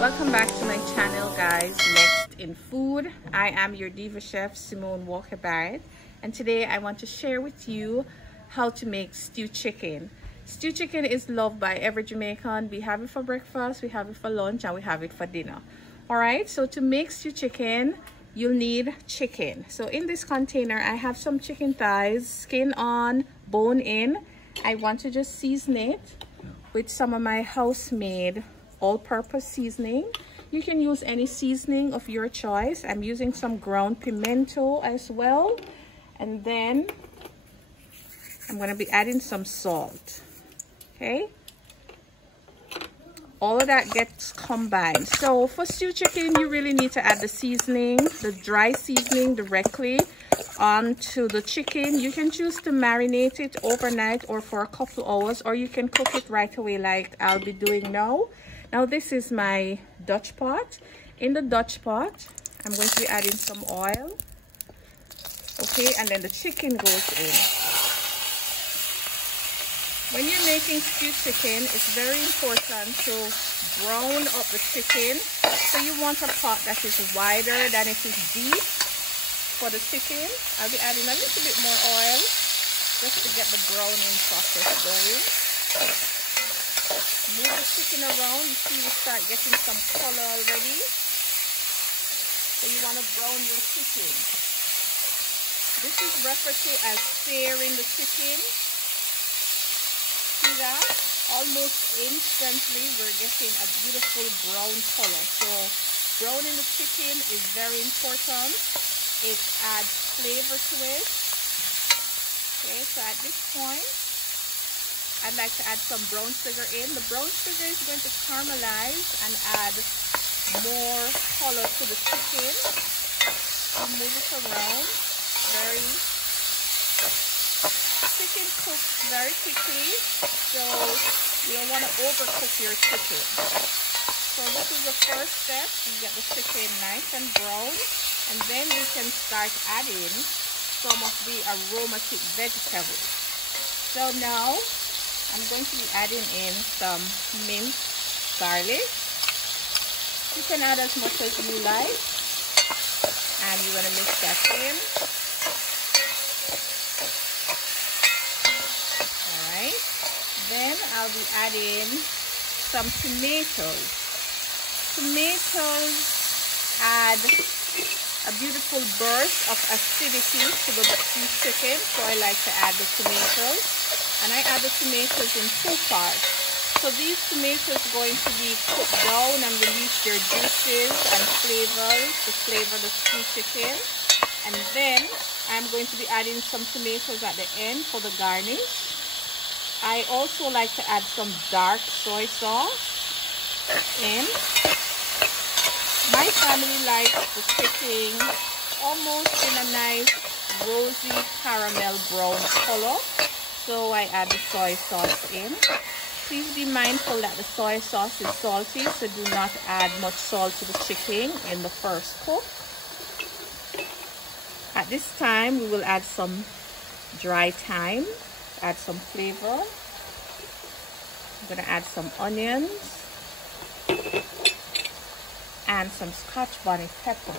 Welcome back to my channel, guys. Next in food, I am your diva chef Simone Walker Barrett, and today I want to share with you how to make stewed chicken. Stewed chicken is loved by every Jamaican. We have it for breakfast, we have it for lunch, and we have it for dinner. All right, so to make stewed chicken, you'll need chicken. So in this container, I have some chicken thighs, skin on, bone in. I want to just season it with some of my house-made all-purpose seasoning. You can use any seasoning of your choice. I'm using some ground pimento as well, and then I'm going to be adding some salt. Okay, all of that gets combined. So for stewed chicken, you really need to add the seasoning, the dry seasoning, directly onto the chicken. You can choose to marinate it overnight or for a couple hours, or you can cook it right away like I'll be doing now. Now this is my Dutch pot. In the Dutch pot, I'm going to be adding some oil. Okay, and then the chicken goes in. When you're making stewed chicken, it's very important to brown up the chicken. So you want a pot that is wider than it is deep for the chicken. I'll be adding a little bit more oil just to get the browning process going. Move the chicken around. You see we start getting some color already. So you want to brown your chicken. This is referred to as stirring the chicken. See that? Almost instantly we're getting a beautiful brown color. So browning the chicken is very important. It adds flavor to it. Okay, so at this point, I'd like to add some brown sugar in. The brown sugar is going to caramelize and add more color to the chicken. I'll move it around. Chicken cooks very quickly, so you don't want to overcook your chicken. So this is the first step. You get the chicken nice and brown, and then we can start adding some of the aromatic vegetables. So now I'm going to be adding in some minced garlic. You can add as much as you like, and you're going to mix that in. Alright, then I'll be adding some tomatoes. Tomatoes add a beautiful burst of acidity to the stewed chicken, so I like to add the tomatoes. And I add the tomatoes in 2 parts. So these tomatoes are going to be cooked down and release their juices and flavors to flavor the stewed chicken. And then I'm going to be adding some tomatoes at the end for the garnish. I also like to add some dark soy sauce in. My family likes the chicken almost in a nice rosy caramel brown color. So I add the soy sauce in. Please be mindful that the soy sauce is salty, so do not add much salt to the chicken in the first cook. At this time, we will add some dry thyme, add some flavor. I'm going to add some onions and some Scotch bonnet pepper.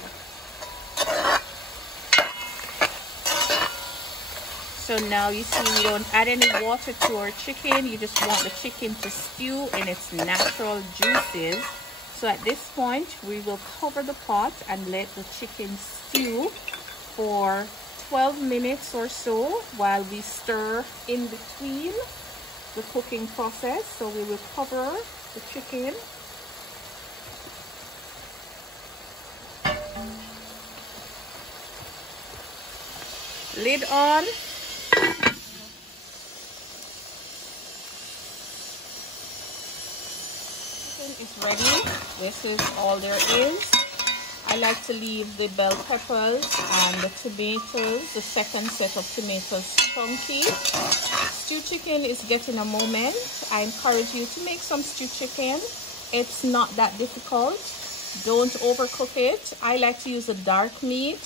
So now you see we don't add any water to our chicken. You just want the chicken to stew in its natural juices. So at this point, we will cover the pot and let the chicken stew for 12 minutes or so while we stir in between the cooking process. So we will cover the chicken. Lid on. Is ready. This is all there is. I like to leave the bell peppers and the tomatoes, the second set of tomatoes, chunky. Stewed chicken is getting a moment. I encourage you to make some stewed chicken. It's not that difficult. Don't overcook it. I like to use a dark meat,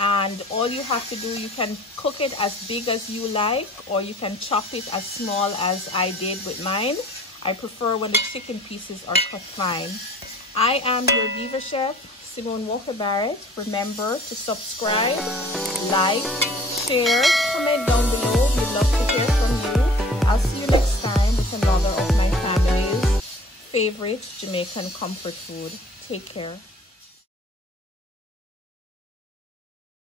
and all you have to do, you can cook it as big as you like, or you can chop it as small as I did with mine. I prefer when the chicken pieces are cut fine. I am your Diva Chef, Simone Walker Barrett. Remember to subscribe, like, share, comment down below. We'd love to hear from you. I'll see you next time with another of my family's favorite Jamaican comfort food. Take care.